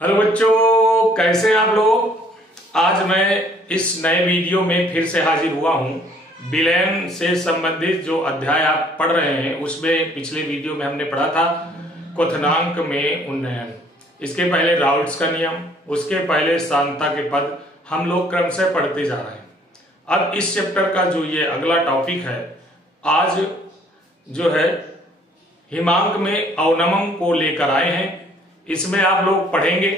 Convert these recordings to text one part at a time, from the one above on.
Hello बच्चों, कैसे हैं आप लोग। आज मैं इस नए वीडियो में फिर से हाजिर हुआ हूं। विलयन से संबंधित जो अध्याय आप पढ़ रहे हैं उसमें पिछले वीडियो में हमने पढ़ा था क्वथनांक में उन्नयन। इसके पहले राउल्ट्स का नियम, उसके पहले सांता के पद हम लोग क्रमशः पढ़ते जा रहे हैं। अब इस चैप्टर का जो ये अगला टॉपिक है, आज जो है हिमांक में अवनमन को लेकर आए हैं। इसमें आप लोग पढ़ेंगे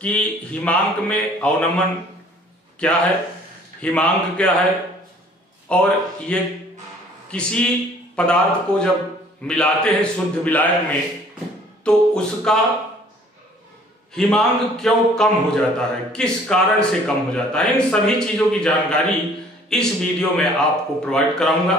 कि हिमांक में अवनमन क्या है, हिमांक क्या है, और ये किसी पदार्थ को जब मिलाते हैं शुद्ध विलायक में तो उसका हिमांक क्यों कम हो जाता है, किस कारण से कम हो जाता है। इन सभी चीजों की जानकारी इस वीडियो में आपको प्रोवाइड कराऊंगा।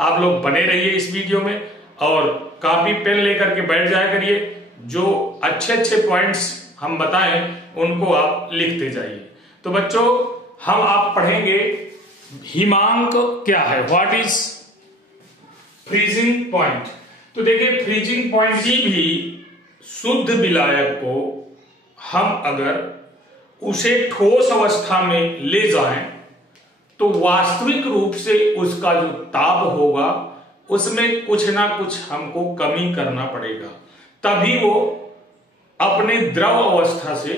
आप लोग बने रहिए इस वीडियो में और कॉपी पेन लेकर के बैठ जाया करिए। जो अच्छे अच्छे पॉइंट्स हम बताएं उनको आप लिखते जाइए। तो बच्चों, हम आप पढ़ेंगे हिमांक क्या है, व्हाट इज फ्रीजिंग पॉइंट। तो देखिए, फ्रीजिंग पॉइंट की भी शुद्ध विलायक को हम अगर उसे ठोस अवस्था में ले जाएं तो वास्तविक रूप से उसका जो ताप होगा उसमें कुछ ना कुछ हमको कमी करना पड़ेगा, तभी वो अपने द्रव अवस्था से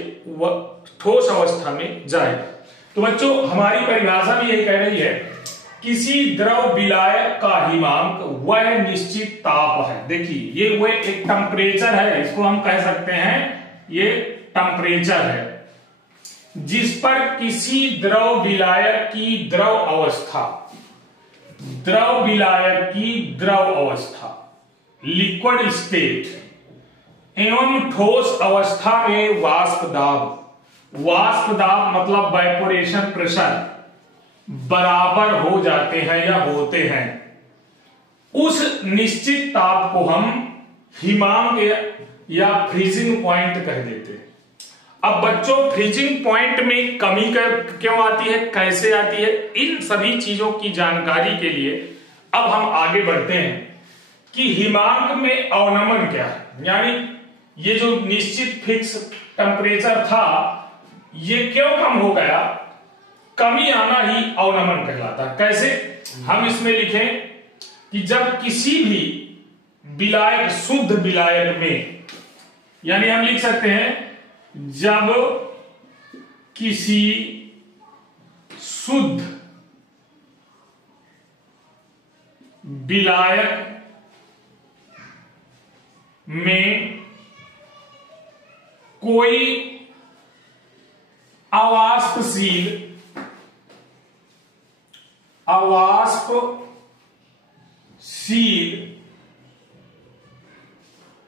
ठोस अवस्था में जाएगा। तो बच्चों, हमारी परिभाषा भी यही कह रही है, किसी द्रव विलायक का हिमांक वह निश्चित ताप है। देखिए, ये वह एक टेम्परेचर है, इसको हम कह सकते हैं ये टेम्परेचर है जिस पर किसी द्रव विलायक की द्रव अवस्था, द्रव विलायक की द्रव अवस्था लिक्विड स्टेट एवं ठोस अवस्था में वाष्प दाब, वाष्प दाब मतलब वाइपोरेशन प्रेशर बराबर हो जाते हैं या होते हैं। उस निश्चित ताप को हम हिमांक या फ्रीजिंग पॉइंट कह देते हैं। अब बच्चों, फ्रीजिंग पॉइंट में कमी क्यों आती है, कैसे आती है, इन सभी चीजों की जानकारी के लिए अब हम आगे बढ़ते हैं कि हिमांक में अवनमन क्या है। यानी ये जो निश्चित फिक्स टेम्परेचर था ये क्यों कम हो गया, कमी आना ही अवनमन कहलाता है। कैसे, हम इसमें लिखें कि जब किसी भी विलायक, शुद्ध विलायक में, यानी हम लिख सकते हैं जब किसी शुद्ध विलायक में कोई अवाष्पशील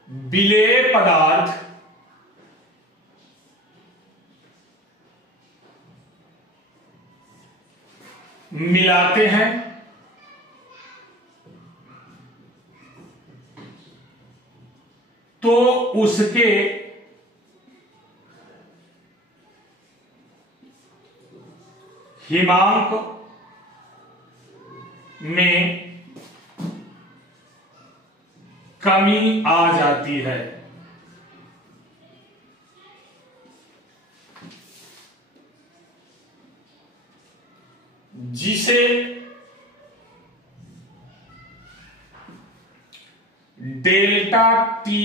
विलेय पदार्थ मिलाते हैं तो उसके हिमांक में कमी आ जाती है। जिसे delta T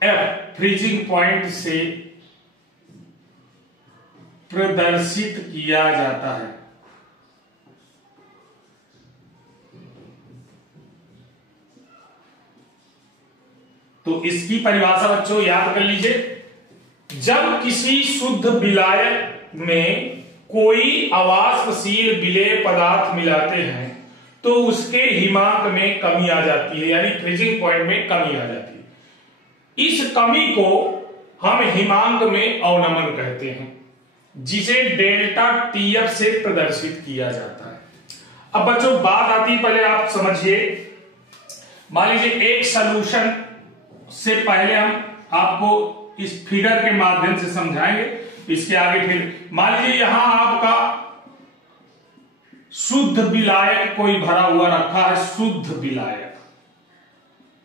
F freezing point से प्रदर्शित किया जाता है। तो इसकी परिभाषा बच्चों याद कर लीजिए, जब किसी शुद्ध विलायक में कोई अवाष्पशील विलेय पदार्थ मिलाते हैं तो उसके हिमांक में कमी आ जाती है, यानी फ्रीजिंग पॉइंट में कमी आ जाती है। इस कमी को हम हिमांक में अवनमन कहते हैं, जिसे डेल्टा टीएफ से प्रदर्शित किया जाता है। अब बच्चों, बात आती, पहले आप समझिए, मान लीजिए एक सॉल्यूशन से पहले हम आपको इस फिगर के माध्यम से समझाएंगे, इसके आगे फिर मान लीजिए यहां आपका शुद्ध विलायक कोई भरा हुआ रखा है, शुद्ध विलायक,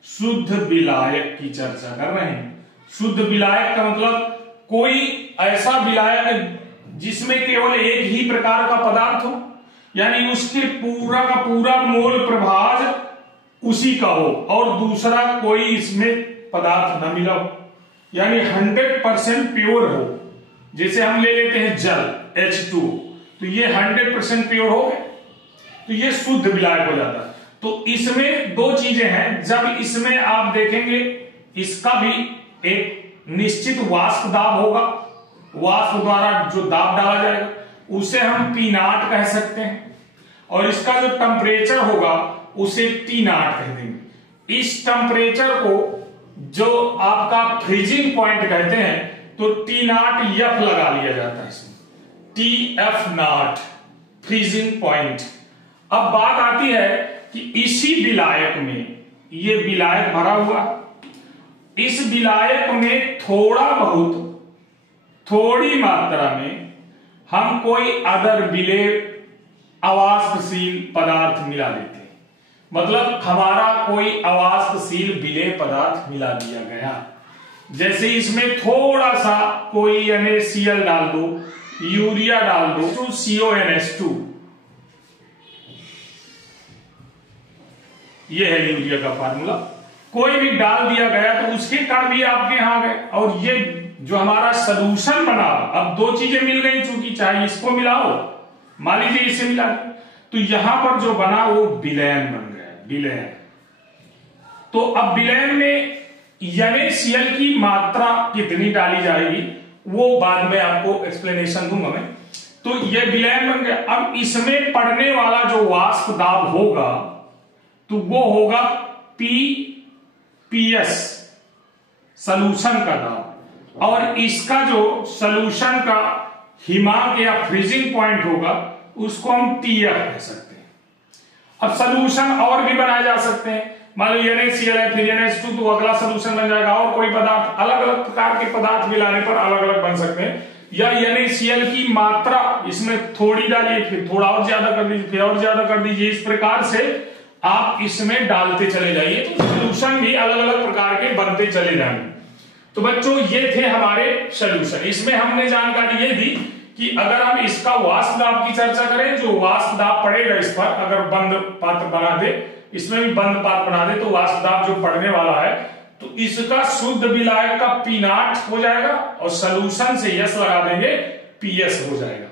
शुद्ध विलायक की चर्चा कर रहे हैं। शुद्ध विलायक का मतलब कोई ऐसा विलायक जिसमें केवल एक ही प्रकार का पदार्थ हो, यानी उसके पूरा का पूरा मोल प्रभाव उसी का हो और दूसरा कोई इसमें पदार्थ न मिला हो, यानी 100% प्योर हो। जैसे हम ले लेते हैं जल H2, तो ये 100% प्योर हो गए, तो ये शुद्ध विलायक हो जाता है। तो इसमें दो चीजें हैं, जब इसमें आप देखेंगे इसका भी एक निश्चित वाष्प दाब होगा, वाष्प द्वारा जो दाब डाला जाएगा उसे हम P0 कह सकते हैं, और इसका जो टेम्परेचर होगा उसे T0 कह देंगे। इस टेम्परेचर को जो आपका फ्रीजिंग पॉइंट कहते हैं, तो T0F लगा लिया जाता है इसमें, TF0 फ्रीजिंग पॉइंट। अब बात आती है कि इसी विलायक में, ये विलायक भरा हुआ, इस विलायक में थोड़ा बहुत, थोड़ी मात्रा में हम कोई अदर विलेय अवाष्पशील पदार्थ मिला देते हैं। मतलब हमारा कोई अवाष्पशील विलेय पदार्थ मिला दिया गया, जैसे इसमें थोड़ा सा कोई NaCl डाल दो, यूरिया डाल दो, तो CONH2, ये है यूरिया का फार्मूला, कोई भी डाल दिया गया तो उसके कण भी आपके यहां आ गए, और ये जो हमारा सॉल्यूशन बना, अब दो चीजें मिल गई, चूंकि चाहे इसको मिलाओ, मान लीजिए इसे मिला, तो यहां पर जो बना वो विलयन बन गया, विलयन। तो अब विलयन में NaCl की मात्रा कितनी डाली जाएगी वो बाद में आपको एक्सप्लेनेशन दूंगा मैं। तो ये विलयन बन गया। अब इसमें पड़ने वाला जो वाष्प दाब होगा तो वो होगा PS, सॉल्यूशन का दाब, और इसका जो सॉल्यूशन का हिमांक या फ्रीजिंग पॉइंट होगा उसको हम TF कह सकते हैं। अब सॉल्यूशन और भी बनाए जा सकते हैं, मान लो NaCl है, फिर NH2, तो अगला सॉल्यूशन बन जाएगा, और कोई पदार्थ, अलग अलग प्रकार के पदार्थ मिलाने पर अलग अलग बन सकते हैं। या NaCl की मात्रा इसमें थोड़ी डालिए, फिर थोड़ा और ज्यादा कर दीजिए, फिर और ज्यादा कर दीजिए, इस प्रकार से आप इसमें डालते चले जाइए, तो सॉल्यूशन भी अलग अलग प्रकार के बनते चले जाएंगे। तो बच्चों ये थे हमारे सॉल्यूशन। इसमें हमने जानकारी ये दी कि अगर हम इसका वाष्प दाब की चर्चा करें, जो वाष्प दाब पड़ेगा इस पर, अगर बंद पात्र बना दे, इसमें भी बंद पात्र बना दे, तो वाष्प दाब जो पड़ने वाला है, तो इसका शुद्ध विलायक का P0 हो जाएगा, और सॉल्यूशन से यस लगा देंगे, PS हो जाएगा।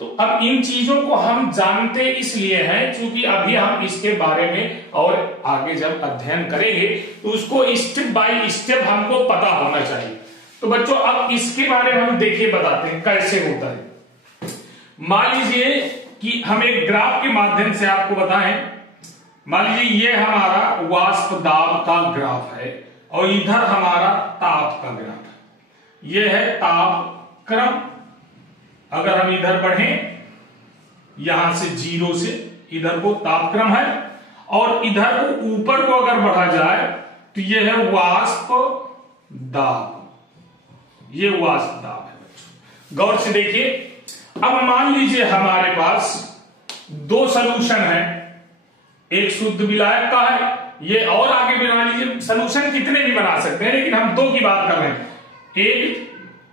तो अब इन चीजों को हम जानते इसलिए हैं क्योंकि अभी हम इसके बारे में और आगे जब अध्ययन करेंगे तो उसको स्टेप बाय स्टेप हमको पता होना चाहिए। तो बच्चों अब इसके बारे में हम देखिए बताते हैं कैसे होता है। मान लीजिए कि हम एक ग्राफ के माध्यम से आपको बताएं, मान लीजिए ये हमारा वाष्प दाब का ग्राफ है और इधर हमारा ताप का ग्राफ है, ये है ताप क्रम। अगर हम इधर बढ़ें, यहां से 0 से इधर को तापक्रम है, और इधर को ऊपर को अगर बढ़ा जाए तो यह है वाष्प दाब, ये वाष्प दाब है बच्चों। गौर से देखिए, अब मान लीजिए हमारे पास दो सॉल्यूशन है, एक शुद्ध विलायक का है, ये और आगे बना लीजिए, सॉल्यूशन कितने भी बना सकते हैं, लेकिन हम दो की बात कर रहे हैं। एक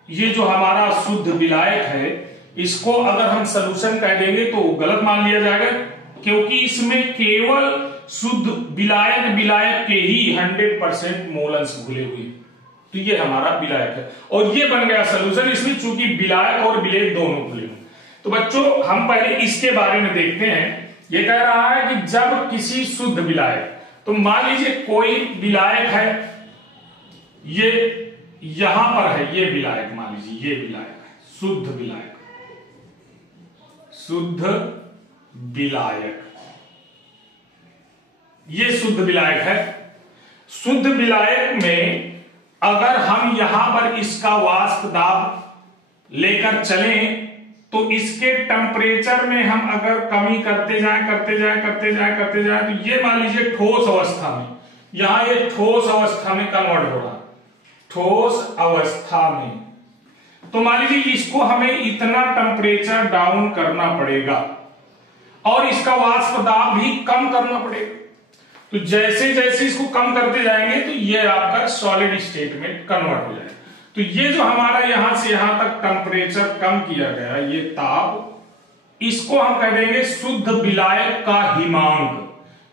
ये जो हमारा शुद्ध विलायक है, इसको अगर हम सॉल्यूशन कह देंगे तो गलत मान लिया जाएगा, क्योंकि इसमें केवल शुद्ध विलायक के ही 100% मोलंस घुले हुए, तो ये हमारा विलायक है, और ये बन गया सॉल्यूशन, इसमें चूंकि विलायक और विलेय दोनों खुले हुए। तो बच्चों हम पहले इसके बारे में देखते हैं। ये कह रहा है कि जब किसी शुद्ध विलायक, तो मान लीजिए कोई विलायक है, ये यहां पर है, ये विलायक, मान लीजिए ये विलायक है, शुद्ध विलायक, शुद्ध विलायक, ये शुद्ध विलायक है। शुद्ध विलायक में अगर हम यहां पर इसका वाष्प दाब लेकर चलें तो इसके टेम्परेचर में हम अगर कमी करते जाएं तो ये मान लीजिए ठोस अवस्था में, यहां ये ठोस अवस्था में कन्वर्ट हो रहा है, ठोस अवस्था में, तो मान लीजिए इसको हमें इतना टेम्परेचर डाउन करना पड़ेगा और इसका वाष्प दाब भी कम करना पड़ेगा। तो जैसे जैसे इसको कम करते जाएंगे तो ये आपका सॉलिड स्टेट में कन्वर्ट हो जाएगा। तो ये जो हमारा यहां से यहां तक टेम्परेचर कम किया गया, ये ताप, इसको हम कह देंगे शुद्ध विलायक का हिमांक।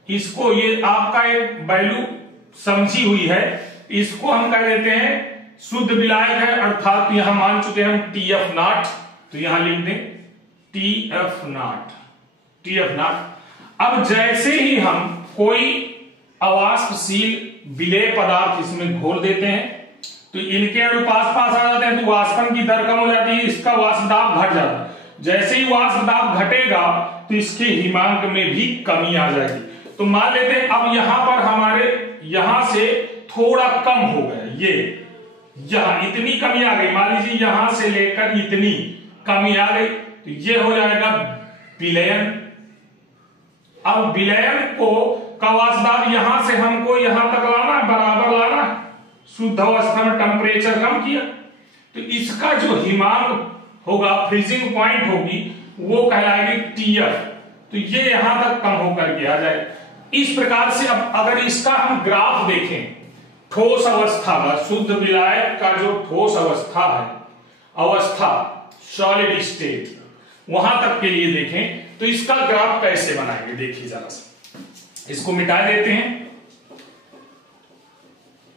इसको, ये आपका एक वैल्यू समझी हुई है, इसको हम कह देते हैं शुद्ध विलायक है, अर्थात यहां मान चुके हैं हम TF नॉट, तो यहां लिख दें TF नॉट। अब जैसे ही हम कोई अवाष्पशील विलेय पदार्थ इसमें घोल देते हैं तो इनके अणु पास पास आ जाते हैं, तो वाष्पन की दर कम हो जाती है, इसका वाष्प दाब घट जाता है। जैसे ही वाष्प दाब घटेगा तो इसके हिमांक में भी कमी आ जाएगी। तो मान लेते हैं अब यहां पर हमारे यहां से थोड़ा कम हो गया, ये यहां इतनी कमी आ गई, मान लीजिए यहां से लेकर इतनी कमी आ गई, तो ये हो जाएगा विलयन। अब विलयन को का वाष्प दाब यहां से हमको यहां तक लाना है, बराबर लाना है, शुद्ध अवस्था में टेम्परेचर कम किया, तो इसका जो हिमांक होगा, फ्रीजिंग पॉइंट होगी, वो कहलाएगी TF। तो ये यहां तक कम होकर के आ जाए। इस प्रकार से अब अगर इसका हम ग्राफ देखें, ठोस अवस्था का, शुद्ध विलायक का जो ठोस अवस्था है, अवस्था सॉलिड स्टेट, वहां तक के लिए देखें तो इसका ग्राफ कैसे बनाएंगे, देखिए जरा सा, इसको मिटा देते हैं।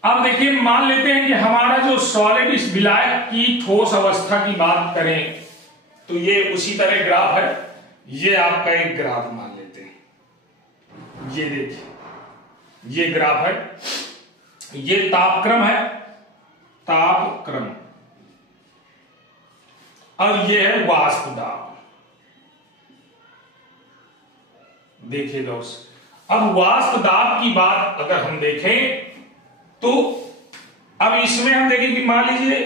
अब देखिए, मान लेते हैं कि हमारा जो सॉलिड इस विलायक की ठोस अवस्था की बात करें तो ये उसी तरह ग्राफ है। ये आपका एक ग्राफ मान लेते हैं, ये देखिए, ये ग्राफ है, ये तापक्रम है, तापक्रम, और ये है वाष्प दाब। देखिए दोस्त, अब वाष्प दाब की बात अगर हम देखें तो अब इसमें हम देखें कि मान लीजिए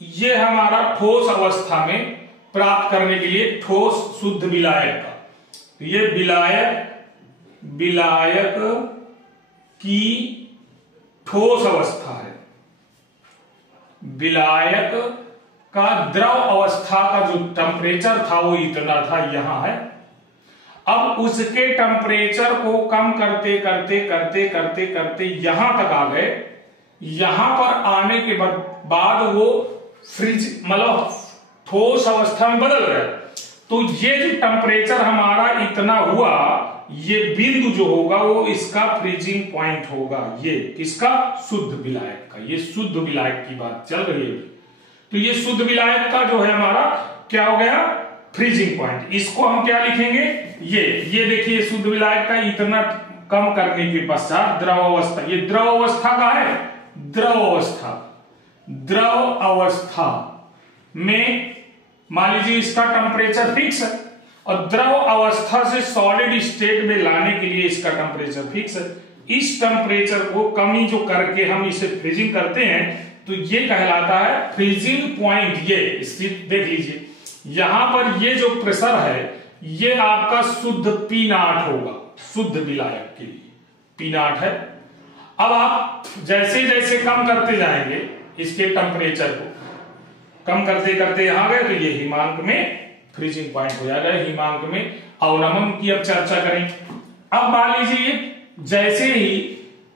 ये हमारा ठोस अवस्था में प्राप्त करने के लिए ठोस शुद्ध विलायक का, तो ये विलायक की ठोस अवस्था है। विलायक का द्रव अवस्था का जो टेम्परेचर था वो इतना था, यहां है। अब उसके टेम्परेचर को कम करते करते करते करते करते यहां तक आ गए। यहां पर आने के बाद वो फ्रिज मतलब ठोस अवस्था में बदल गया। तो ये जो टेम्परेचर हमारा इतना हुआ, ये बिंदु जो होगा वो इसका फ्रीजिंग पॉइंट होगा। ये किसका? शुद्ध विलायक का। ये शुद्ध विलायक की बात चल रही है। तो ये शुद्ध विलायक का जो है हमारा क्या हो गया? Freezing point. इसको हम क्या लिखेंगे? ये देखिए, शुद्ध विलायक का इतना कम करने के पश्चात द्रव अवस्था, ये द्रव अवस्था का है, द्रव अवस्था में मान लीजिए इसका टेम्परेचर फिक्स है और द्रव अवस्था से सॉलिड स्टेट में लाने के लिए इसका टेम्परेचर फिक्स है। इस टेम्परेचर को कमी जो करके हम इसे फ्रीजिंग करते हैं तो ये कहलाता है फ्रीजिंग पॉइंट। ये स्थिति देख लीजिए, यहां पर ये जो प्रेशर है ये आपका शुद्ध P0 होगा, शुद्ध विलायक के लिए P0 है। अब आप जैसे जैसे कम करते जाएंगे इसके टेम्परेचर को, कम करते करते यहां गए तो ये हिमांक में फ्रीजिंग पॉइंट हो जाएगा। हिमांक में अवनमन की अब चर्चा करें। अब मान लीजिए जैसे ही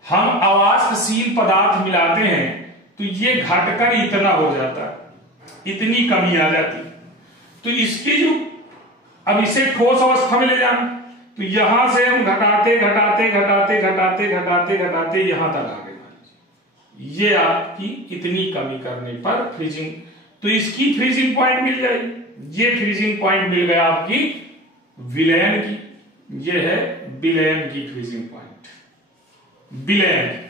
हम अवाष्पशील पदार्थ मिलाते हैं तो ये घटकर इतना हो जाता है, इतनी कमी आ जाती। तो इसकी जो अब इसे ठोस अवस्था में ले जाना, तो यहां से हम घटाते घटाते घटाते घटाते घटाते घटाते यहां तक आ गए। ये आपकी इतनी कमी करने पर फ्रीजिंग, तो इसकी फ्रीजिंग पॉइंट मिल जाएगी। ये फ्रीजिंग पॉइंट मिल गया आपकी विलयन की। ये है विलयन की फ्रीजिंग पॉइंट, विलयन।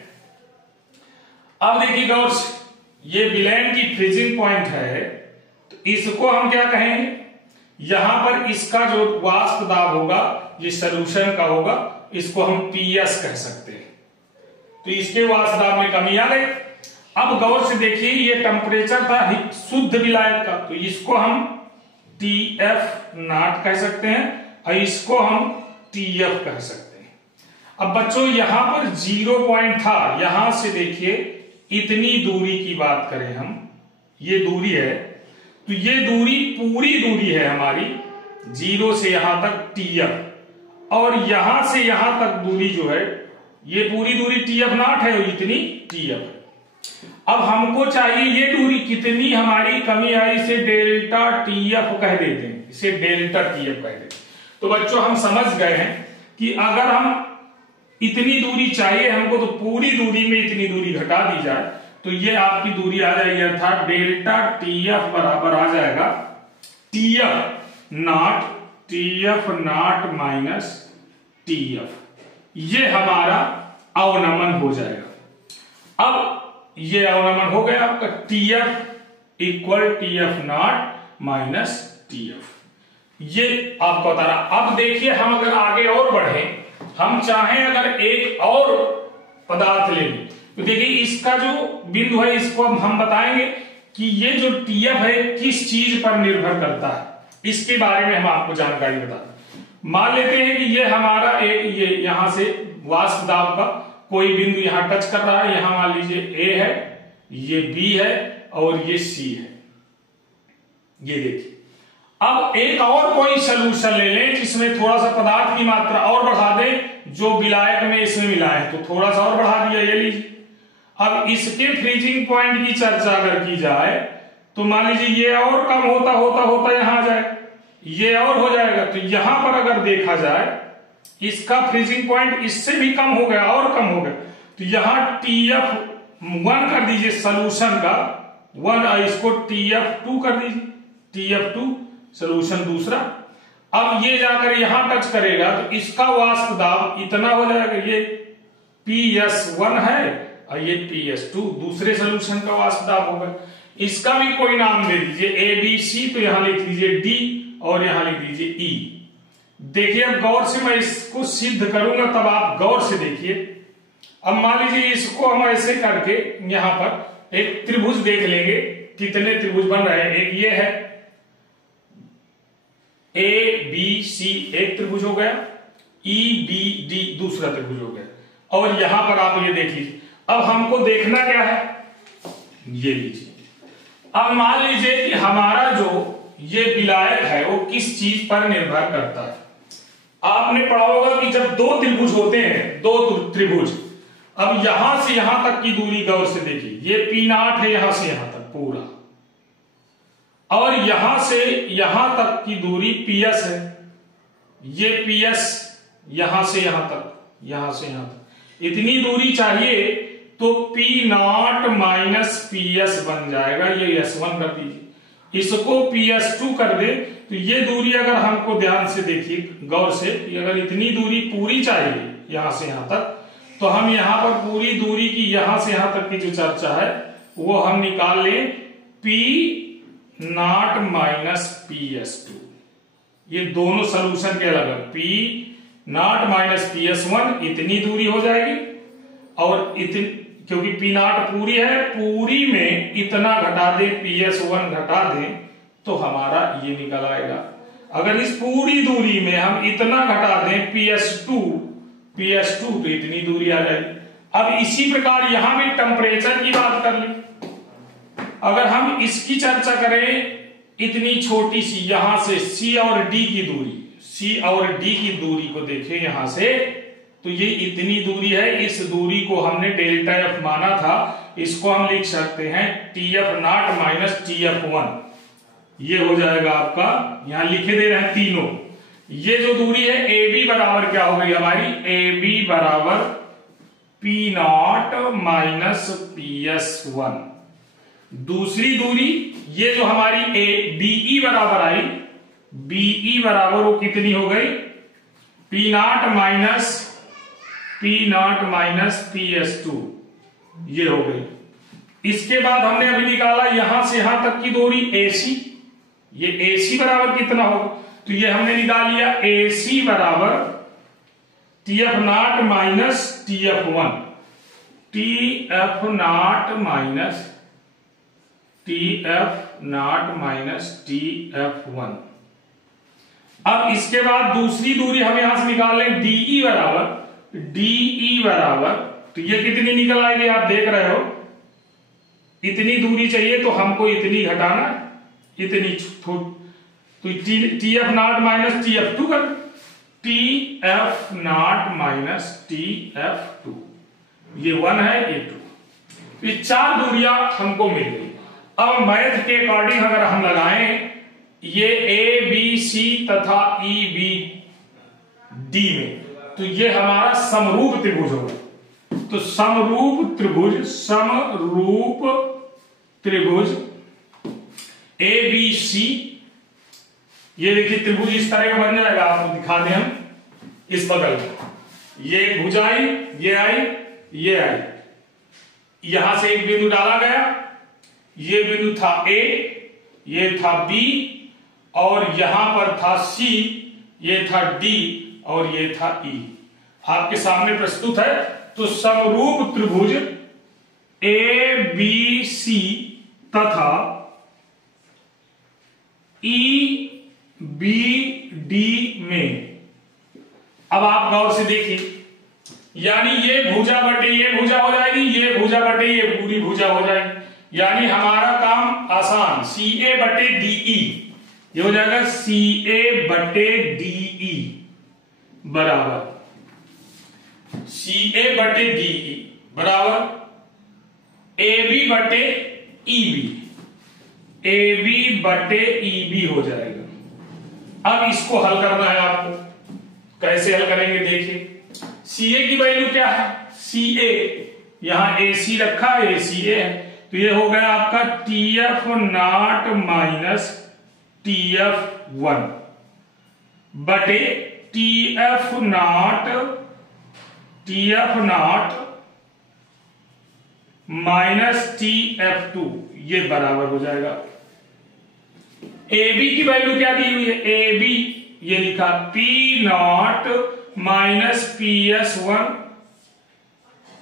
अब देखिए गौर से, ये विलयन की फ्रीजिंग पॉइंट है, तो इसको हम क्या कहेंगे? यहां पर इसका जो वाष्प दाब होगा ये सॉल्यूशन का होगा, इसको हम PS कह सकते हैं। तो इसके वाष्प दाब में कमी आ गई। अब गौर से देखिए, ये टेम्परेचर था शुद्ध विलायक का, तो इसको हम TF0 कह सकते हैं और इसको हम TF कह सकते हैं। अब बच्चों यहां पर 0 पॉइंट था, यहां से देखिए इतनी दूरी की बात करें हम, ये दूरी है, तो ये दूरी पूरी दूरी है हमारी 0 से यहां तक TF, और यहां से यहां तक दूरी जो है ये पूरी दूरी TF0 है और इतनी TF है। अब हमको चाहिए ये दूरी कितनी हमारी कमी आई, इसे डेल्टा टीएफ कह देते हैं, इसे डेल्टा टीएफ कह देते हैं। तो बच्चों हम समझ गए हैं कि अगर हम इतनी दूरी चाहिए हमको तो पूरी दूरी में इतनी दूरी घटा दी जाए तो ये आपकी दूरी आ जाएगी, अर्थात डेल्टा टीएफ बराबर आ जाएगा टीएफ नॉट माइनस टीएफ। ये हमारा अवनमन हो जाएगा। अब ये अवनमन हो गया आपका, TF equal TF not minus TF, ये आपको बता रहा। अब देखिए हम अगर आगे और बढ़े, हम चाहें अगर एक और पदार्थ ले लें तो देखिए इसका जो बिंदु है इसको हम बताएंगे कि ये जो टीएफ है किस चीज पर निर्भर करता है, इसके बारे में हम आपको जानकारी बता दें। मान लेते हैं कि ये हमारा एक ये यहां से वाष्प दाब का कोई बिंदु यहां टच कर रहा है, यहां मान लीजिए ए है, ये बी है और ये सी है, ये देखिए। अब एक और कोई सलूशन ले लें जिसमें थोड़ा सा पदार्थ की मात्रा और बढ़ा दें, जो विलायक में इसमें मिला है तो थोड़ा सा और बढ़ा दिया, ये लीजिए। अब इसके फ्रीजिंग पॉइंट की चर्चा अगर की जाए तो मान लीजिए ये और कम होता होता होता यहां आ जाए, ये और हो जाएगा, तो यहां पर अगर देखा जाए इसका फ्रीजिंग पॉइंट इससे भी कम हो गया और कम हो गया, तो यहां TF1 कर दीजिए सलूशन का 1 और इसको TF2 कर दीजिए, TF2 सलूशन दूसरा। अब ये जाकर यहां टच करेगा तो इसका वाष्प दाब इतना हो जाएगा, ये PS1 है और ये PS2 दूसरे सलूशन का वाष्प दाब होगा। इसका भी कोई नाम दे दीजिए ABC, तो यहां लिख दीजिए D और यहां लिख दीजिए E। देखिए अब गौर से मैं इसको सिद्ध करूंगा तब आप गौर से देखिए। अब मान लीजिए इसको हम ऐसे करके यहां पर एक त्रिभुज देख लेंगे, कितने त्रिभुज बन रहे हैं। एक ये है ABC एक त्रिभुज हो गया, EBD दूसरा त्रिभुज हो गया, और यहां पर आप ये देख लीजिए। अब हमको देखना क्या है, ये लीजिए। अब मान लीजिए कि हमारा जो ये विलायक है वो किस चीज पर निर्भर करता है। आपने पढ़ा होगा कि जब दो त्रिभुज होते हैं, दो त्रिभुज, अब यहां से यहां तक की दूरी गौर से देखिए, ये P0 है यहां से यहां तक पूरा, और यहां से यहां तक की दूरी PS है, ये PS यहां से यहां तक, यहां से यहां तक इतनी दूरी चाहिए तो P0 माइनस PS बन जाएगा, ये S1 कर दीजिए। इसको PS2 कर दे तो ये दूरी अगर हमको ध्यान से देखिए गौर से, अगर इतनी दूरी पूरी चाहिए यहां से यहां तक, तो हम यहां पर पूरी दूरी की यहां से यहां तक की जो चर्चा है वो हम निकाल लें P0 माइनस PS2। ये दोनों सोल्यूशन के अलग, P0 माइनस PS1 इतनी दूरी हो जाएगी, और इतनी क्योंकि P0 पूरी है, पूरी में इतना घटा दें, PS1 घटा दें तो हमारा ये निकल आएगा। अगर इस पूरी दूरी में हम इतना घटा दें PS2 तो इतनी दूरी आ जाएगी। अब इसी प्रकार यहां भी टेम्परेचर की बात कर लें, अगर हम इसकी चर्चा करें, इतनी छोटी सी यहां से C और D की दूरी, C और D की दूरी को देखें यहां से, तो ये इतनी दूरी है, इस दूरी को हमने डेल्टा F माना था, इसको हम लिख सकते हैं TF0 माइनस TF1। ये हो जाएगा आपका, यहां लिखे दे रहे हैं तीनों। ये जो दूरी है AB बराबर क्या हो गई हमारी, AB बराबर P0 माइनस PS1। दूसरी दूरी ये जो हमारी BE बराबर आई, BE बराबर वो कितनी हो गई, P0 माइनस PS2, ये हो गई। इसके बाद हमने अभी निकाला यहां से यहां तक की दूरी AC, ये AC बराबर कितना होगा, तो ये हमने निकाल लिया AC बराबर TF0 minus TF1, TF0 minus TF1। अब इसके बाद दूसरी दूरी हम यहां से निकाल लें DE बराबर, तो ये कितनी निकल आएगी आप देख रहे हो, इतनी दूरी चाहिए तो हमको इतनी घटाना, इतनी तो TF0 माइनस TF2 कर, TF0 माइनस TF2, ये 1 है ये 2, तो ये 4 दूरियां हमको मिल गई। अब मैथ के अकॉर्डिंग अगर हम लगाएं ये ए बी सी तथा ई बी डी में, तो ये हमारा समरूप त्रिभुज होगा। तो समरूप त्रिभुज ए बी सी, ये देखिए त्रिभुज इस तरह का बन जाएगा। आपको दिखा दें हम इस बगल में, ये भुजा आई, ये आई, ये आई, यहां से एक बिंदु डाला गया, ये बिंदु था ए, ये था बी, और यहां पर था सी, ये था डी, और ये था ई। आपके सामने प्रस्तुत है। तो समरूप त्रिभुज ए बी सी तथा ई बी डी में, अब आप गौर से देखिए, यानी ये भुजा बटे ये भुजा हो जाएगी, ये भुजा बटे ये पूरी भुजा हो जाएगी। यानी हमारा काम आसान, सी ए बटे डी ई, ये हो जाएगा सी ए बटे डी ई बराबर सी ए बटे डी ई बराबर ए बी बटे ई बी, ए बी बटे ई बी हो जाएगा। अब इसको हल करना है आपको। कैसे हल करेंगे देखिए। सी ए की वैल्यू क्या है, सी ए, यहां ए सी रखा है, ए सी ए है, तो ये हो गया आपका T F not minus T F one बटे T F not minus T F two, ये बराबर हो जाएगा। ए बी की वैल्यू क्या दी हुई है, ए बी ये लिखा P not minus P S one,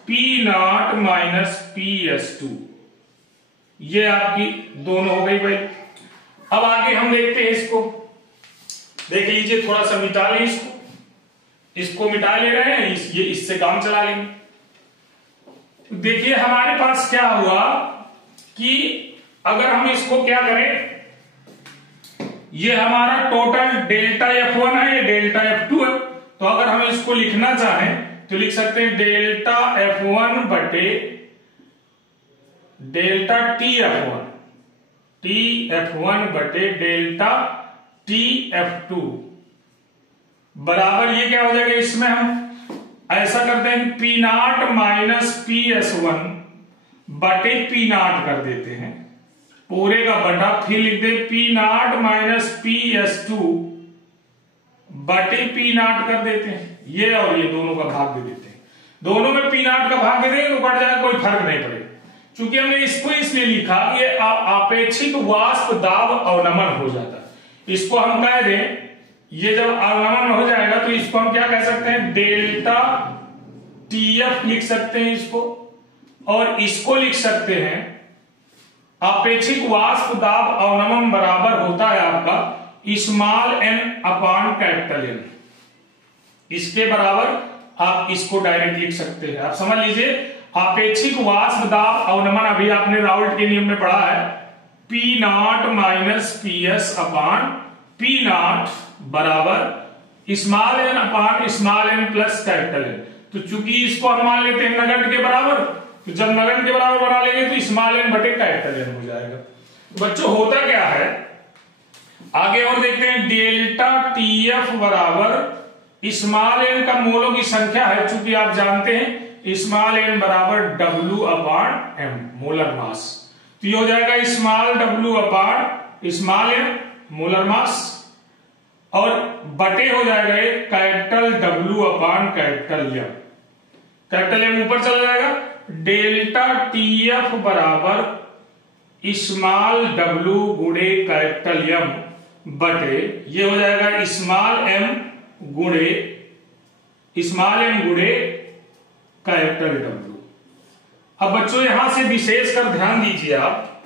P not minus P S two, ये आपकी दोनों हो गई भाई। अब आगे हम देखते हैं इसको, देख लीजिए, थोड़ा सा मिटा लें इसको मिटा ले रहे हैं, ये इससे काम चला लेंगे। देखिए हमारे पास क्या हुआ कि अगर हम इसको क्या करें, ये हमारा टोटल डेल्टा F1 है, ये डेल्टा F2 है, तो अगर हम इसको लिखना चाहें तो लिख सकते हैं डेल्टा F1 बटे डेल्टा TF1 बटे डेल्टा TF2 बराबर, ये क्या हो जाएगा, इसमें हम ऐसा करते हैं P not minus P S one बटे पी नॉट कर देते हैं, पूरे का बटा, फिर लिख दे P not minus P S two बटे पी नॉट कर देते हैं, ये और ये दोनों का भाग दे देते हैं। दोनों में पी नॉट का भाग दे देंगे तो बढ़ जाएगा, कोई फर्क नहीं पड़ेगा। चूंकि हमने इसको इसलिए लिखा, ये आपेक्षिक वाष्प दाब अवनमन हो जाता है। इसको हम कह दें, ये जब अवनमन हो जाएगा तो इसको हम क्या कह सकते हैं, डेल्टा टीएफ लिख सकते हैं इसको, और इसको लिख सकते हैं आपेक्षिक वाष्प दाब अवनमन बराबर होता है आपका small n upon capital N। इसके बराबर आप इसको डायरेक्ट लिख सकते हैं। आप समझ लीजिए, आपेक्षिक वाष्प दाब अवनमन अभी आपने राउल्ट के नियम में पढ़ा है, P not minus P S upon P not बराबर small n upon small n plus capital N। तो चूंकि इसको हम मान लेते हैं नगण्य के बराबर, तो जब नगण्य के बराबर बना लेंगे तो स्मॉल n बटे कैपिटल N हो जाएगा। तो बच्चों होता क्या है, आगे और देखते हैं, डेल्टा टीएफ बराबर स्मॉल n का मोलों की संख्या है, चूंकि आप जानते हैं स्मॉल n बराबर W upon m molar mass, तो ये हो जाएगा small W upon small m molar mass, और बटे हो जाएगा capital W upon capital M, capital M ऊपर चला जाएगा, डेल्टा टीएफ बराबर स्मॉल W गुणे कैपिटल M बटे, ये हो जाएगा स्मॉल m गुणे कैपिटल W। अब बच्चों यहां से विशेष कर ध्यान दीजिए आप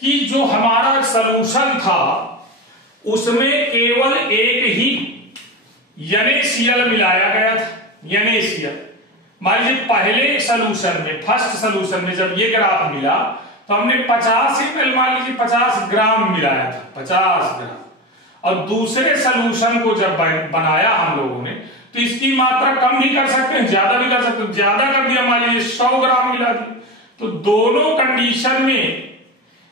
कि जो हमारा सॉल्यूशन था उसमें केवल एक ही NaCl मिलाया गया था, NaCl। मान लीजिए पहले सॉल्यूशन में, फर्स्ट सॉल्यूशन में जब ये ग्राफ मिला तो हमने 50 ml मान लीजिए 50 ग्राम मिलाया था, 50 ग्राम, और दूसरे सॉल्यूशन को जब बनाया हम लोगों ने तो इसकी मात्रा कम भी कर सकते हैं, ज्यादा भी कर सकते हैं। ज्यादा कर दिया, मान लीजिए 100 ग्राम मिला दिया, तो दोनों कंडीशन में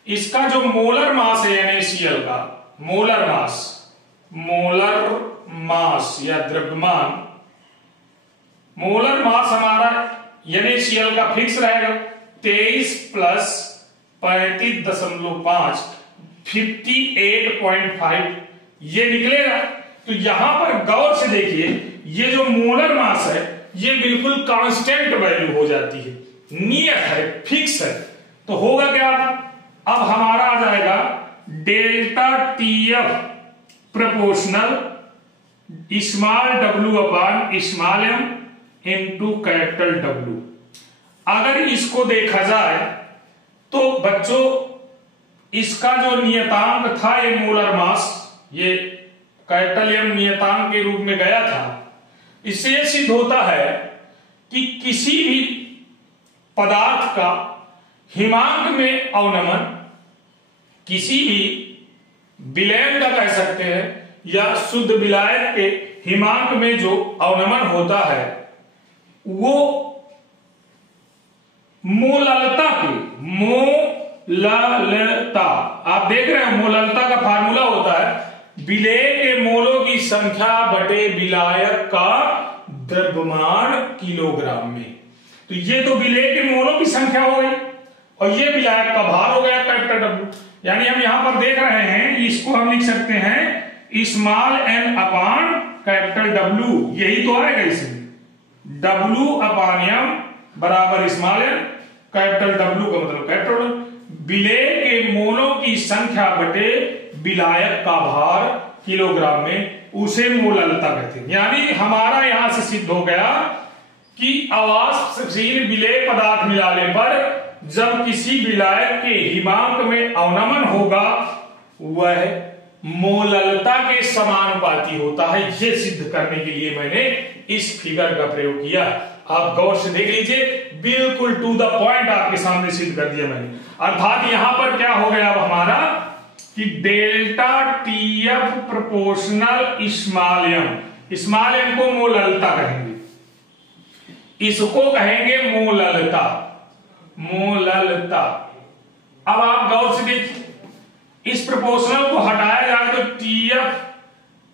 इसका जो मोलर मास है NaCl का, मोलर मास या द्रव्यमान, मोलर मास हमारा NaCl का फिक्स रहेगा 23 प्लस 35.5 58.5 ये निकलेगा। तो यहां पर गौर से देखिए, ये जो मोलर मास है ये बिल्कुल कांस्टेंट वैल्यू हो जाती है, नियत है, फिक्स है। तो होगा क्या, अब हमारा आ जाएगा delta TF proportional small w अपान small m into capital W। अगर इसको देखा जाए तो बच्चों इसका जो नियतांक था ये मोलर मास, ये कैपिटल M नियतांक के रूप में गया था। इससे यह सिद्ध होता है कि किसी भी पदार्थ का हिमांक में अवनमन, किसी भी विलयन का कह सकते हैं या शुद्ध विलायक के हिमांक में जो अवनमन होता है वो मोललता की, मोललता, आप देख रहे हैं मोललता का फार्मूला होता है विलेय के मोलों की संख्या बटे विलायक का द्रव्यमान किलोग्राम में। तो ये तो विलेय के मोलों की संख्या हो गई और ये विलायक का भार हो गया कैपिटल W। यानी हम यहां पर देख रहे हैं, इसको हम लिख सकते हैं स्मॉल n अपान कैपिटल W, यही तो आएगा इसमें W अपान m बराबर स्मॉल n, कैपिटल W का मतलब कैपिटल। विलेय के मोलों की संख्या बटे विलायक का भार किलोग्राम में, उसे मोललता कहते हैं। यानी हमारा यहां से सिद्ध हो गया कि अवाष्पशील विलेय पदार्थ मिलाने पर जब किसी विलायक के हिमांक में अवनमन होगा वह मोललता के समानुपाती होता है। यह सिद्ध करने के लिए मैंने इस फिगर का प्रयोग किया। आप गौर से देख लीजिए, बिल्कुल टू द पॉइंट आपके सामने सिद्ध कर दिया मैंने। अर्थात यहां पर क्या हो गया अब हमारा कि delta TF proportional small m को मोललता कहेंगे, इसको कहेंगे मोललता। अब आप गौर से देखिए, इस प्रोपोर्शनल को हटाया जाए तो TF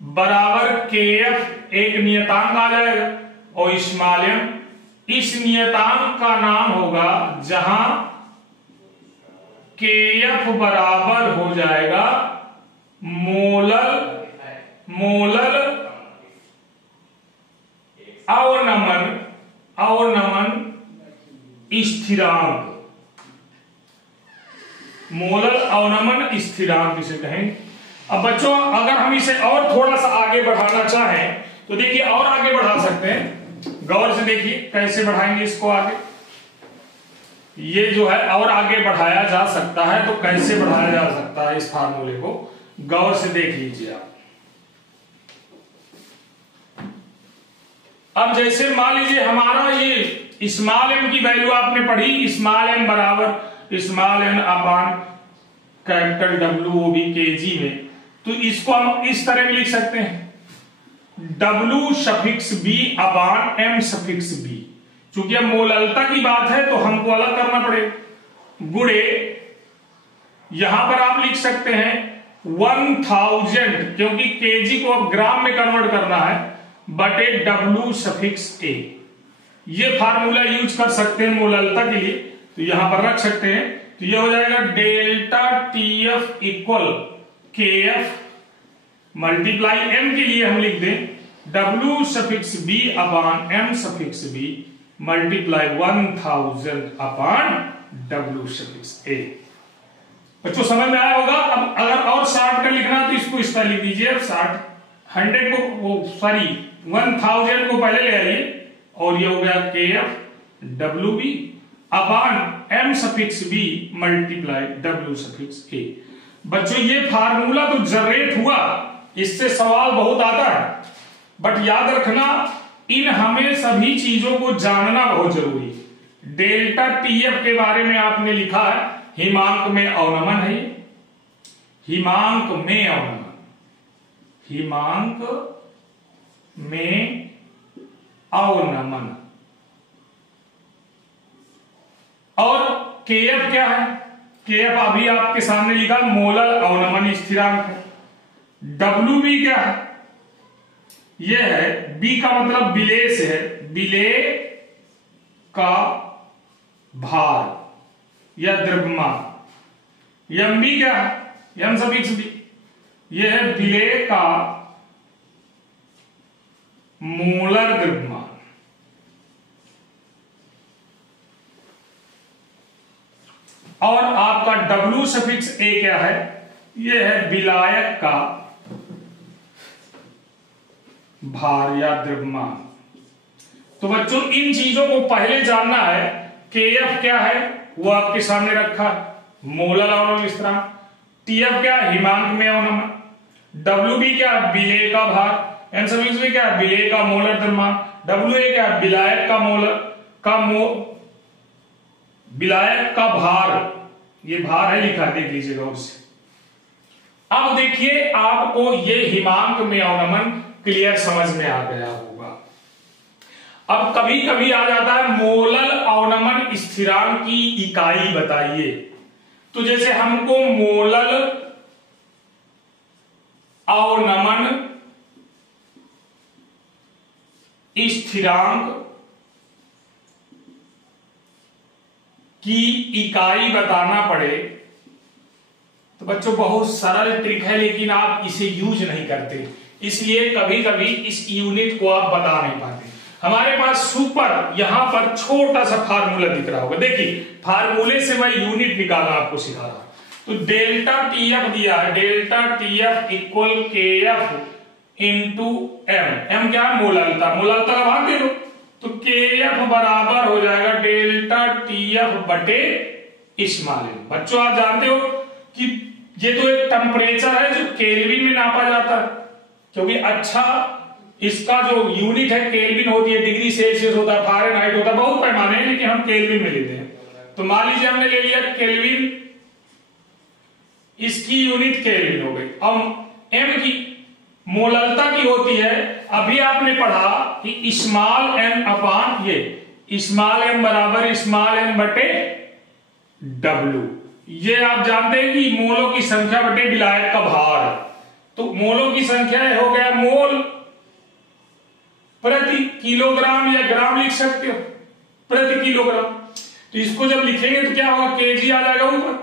बराबर KF एक नियतांक आ जाएगा और स्मॉल m इस नियतांक का नाम होगा जहां KF बराबर हो जाएगा मोलल अवनमन स्थिरांक, मोलल अवनमन स्थिरांक इसे कहेंगे। अब बच्चों अगर हम इसे और थोड़ा सा आगे बढ़ाना चाहें तो देखिए और आगे बढ़ा सकते हैं। गौर से देखिए कैसे बढ़ाएंगे इसको आगे, ये जो है और आगे बढ़ाया जा सकता है। तो कैसे बढ़ाया जा सकता है इस फार्मूले को, गौर से देख लीजिए आप। अब जैसे मान लीजिए हमारा ये स्मॉल m की वैल्यू आपने पढ़ी, स्मॉल m बराबर स्मॉल n अपान कैपिटल W वो भी kg में। तो इसको हम इस तरह भी लिख सकते हैं W∗B अपान M∗B। चूंकि अब मोललता की बात है तो हमको अलग करना पड़ेगा, गुणे यहां पर आप लिख सकते हैं 1000, क्योंकि kg को अब ग्राम में कन्वर्ट करना है, बटे W∗A। ये फार्मूला यूज कर सकते हैं मोललता के लिए, तो यहां पर रख सकते हैं। तो ये हो जाएगा delta TF equal KF multiply m के लिए हम लिख दें W∗B अपान M∗B मल्टीप्लाई 1000 अपान W∗A। बच्चों समझ में आया होगा। अब अगर और शॉर्ट कर लिखना तो इसको इस तरह लिख दीजिए, 100 को 1000 को पहले ले आइए और ये हो गया KF WB अपान M∗B मल्टीप्लाई W∗A। बच्चों ये फार्मूला तो जनरेट हुआ, इससे सवाल बहुत आता है, बट याद रखना इन हमें सभी चीजों को जानना बहुत जरूरी है। डेल्टा TF के बारे में आपने लिखा है हिमांक में अवनमन है, हिमांक में अवनमन, हिमांक में अवनमन। और केएफ क्या है? केएफ अभी आपके सामने लिखा मोलल अवनमन स्थिरांक है। डब्ल्यू बी क्या है? यह है, बी का मतलब विलेय से है, विलेय का भार या द्रव्यमान। एम बी क्या है? एम सफिक्स बी, यह है विलेय का मोलर द्रव्यमान। और आपका डब्ल्यू सफिक्स ए क्या है? यह है विलायक का भार या द्रव्यमान। तो बच्चों इन चीजों को पहले जानना है। केएफ क्या है वो आपके सामने रखा, मोलर अवनमन स्थिरांक। टीएफ क्या है? हिमांक में अवनमन। डब्ल्यू बी क्या है? विलेय का भार। एन सफिक्स बी क्या है? विलेय का मोलर द्रव्यमान। डब्ल्यू ए क्या है? विलायक का मोलर का विलायक का भार, ये भार है लिखा, देख लीजिएगा उससे। अब देखिए आपको ये हिमांक में अवनमन क्लियर समझ में आ गया होगा। अब कभी कभी आ जाता है मोलल अवनमन स्थिरांक की इकाई बताइए। तो जैसे हमको मोलल अवनमन स्थिरांक की इकाई बताना पड़े तो बच्चों बहुत सरल ट्रिक है, लेकिन आप इसे यूज नहीं करते, इसलिए कभी कभी इस यूनिट को आप बता नहीं पाते। हमारे पास सुपर यहां पर छोटा सा फार्मूला दिख रहा होगा, देखिए फार्मूले से मैं यूनिट निकालना आपको सिखा रहा हूं। तो डेल्टा टीएफ दिया है, delta TF equal KF into M. M क्या है? मोललता। मोललता का भाग दे दो तो केएफ बराबर हो जाएगा डेल्टा टीएफ बटे स्मॉल एम। बच्चों आप जानते हो कि ये तो एक टेम्परेचर है जो केल्विन में नापा जाता है, क्योंकि अच्छा इसका जो यूनिट है केल्विन होती है, डिग्री सेल्सियस होता है, फारेनहाइट होता है, बहुत पैमाने हैं, लेकिन हम केल्विन में लेते हैं। तो मान लीजिए हमने ले लिया केल्विन, इसकी यूनिट केल्विन हो गई। अब एम की मोललता की होती है, अभी आपने पढ़ा कि स्मॉल एम अपान ये स्मॉल एम बराबर स्मॉल एम बटे डब्ल्यू। ये आप जानते हैं कि मोलों की संख्या बटे विलायक का भार। तो मोलों की संख्या हो गया मोल प्रति किलोग्राम या ग्राम लिख सकते हो, प्रति किलोग्राम। तो इसको जब लिखेंगे तो क्या होगा? केजी आ जाएगा ऊपर,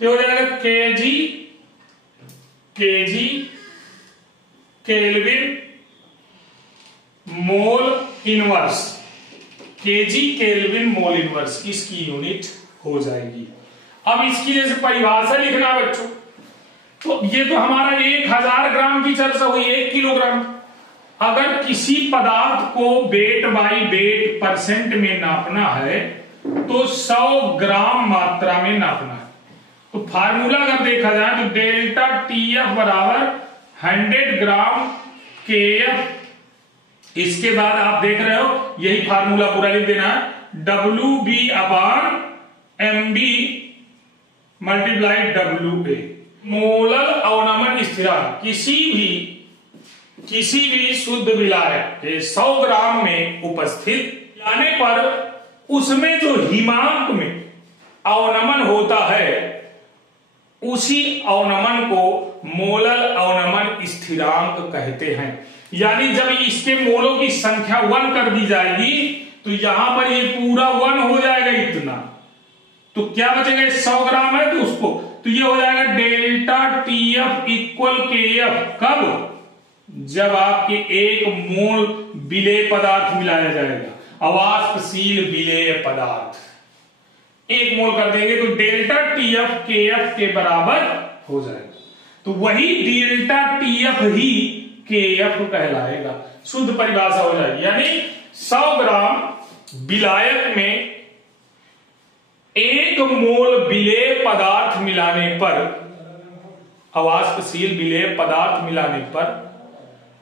तो हो जाएगा KG kelvin mole inverse, KG kelvin mole inverse इसकी यूनिट हो जाएगी। अब इसकी जैसे परिभाषा लिखना बच्चों, तो ये तो हमारा 1000 ग्राम की चर्चा हुई, 1 किलोग्राम। अगर किसी पदार्थ को वेट बाई वेट परसेंट में नापना है तो 100 ग्राम मात्रा में नापना है। तो फार्मूला अगर देखा जाए तो डेल्टा टीएफ बराबर 100 ग्राम केएफ। इसके बाद आप देख रहे हो यही फार्मूला पूरा लिख देना है, W B upon M B multiply W A. मोलल अवनमन स्थिरांक किसी भी शुद्ध विलायक के 100 ग्राम में उपस्थित जाने पर उसमें जो हिमांक में अवनमन होता है उसी अवनमन को मोलल अवनमन स्थिरांक कहते हैं। यानी जब इसके मोलों की संख्या 1 कर दी जाएगी तो यहां पर ये पूरा 1 हो जाएगा इतना, तो क्या बचेगा? 100 ग्राम है तो उसको, तो ये हो जाएगा डेल्टा टीएफ इक्वल केएफ। कब? जब आपके 1 मोल विलेय पदार्थ मिलाया जाएगा, अवाष्पशील विलेय पदार्थ 1 मोल कर देंगे तो डेल्टा टीएफ केएफ के बराबर हो जाएगा। तो वही डेल्टा टीएफ ही केएफ कहलाएगा, शुद्ध परिभाषा हो जाएगी। यानी 100 ग्राम विलायक में 1 मोल विलेय पदार्थ मिलाने पर, अवाष्पशील विलेय पदार्थ मिलाने पर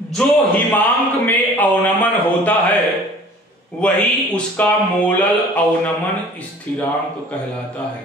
जो हिमांक में अवनमन होता है वही उसका मोलल अवनमन स्थिरांक कहलाता है।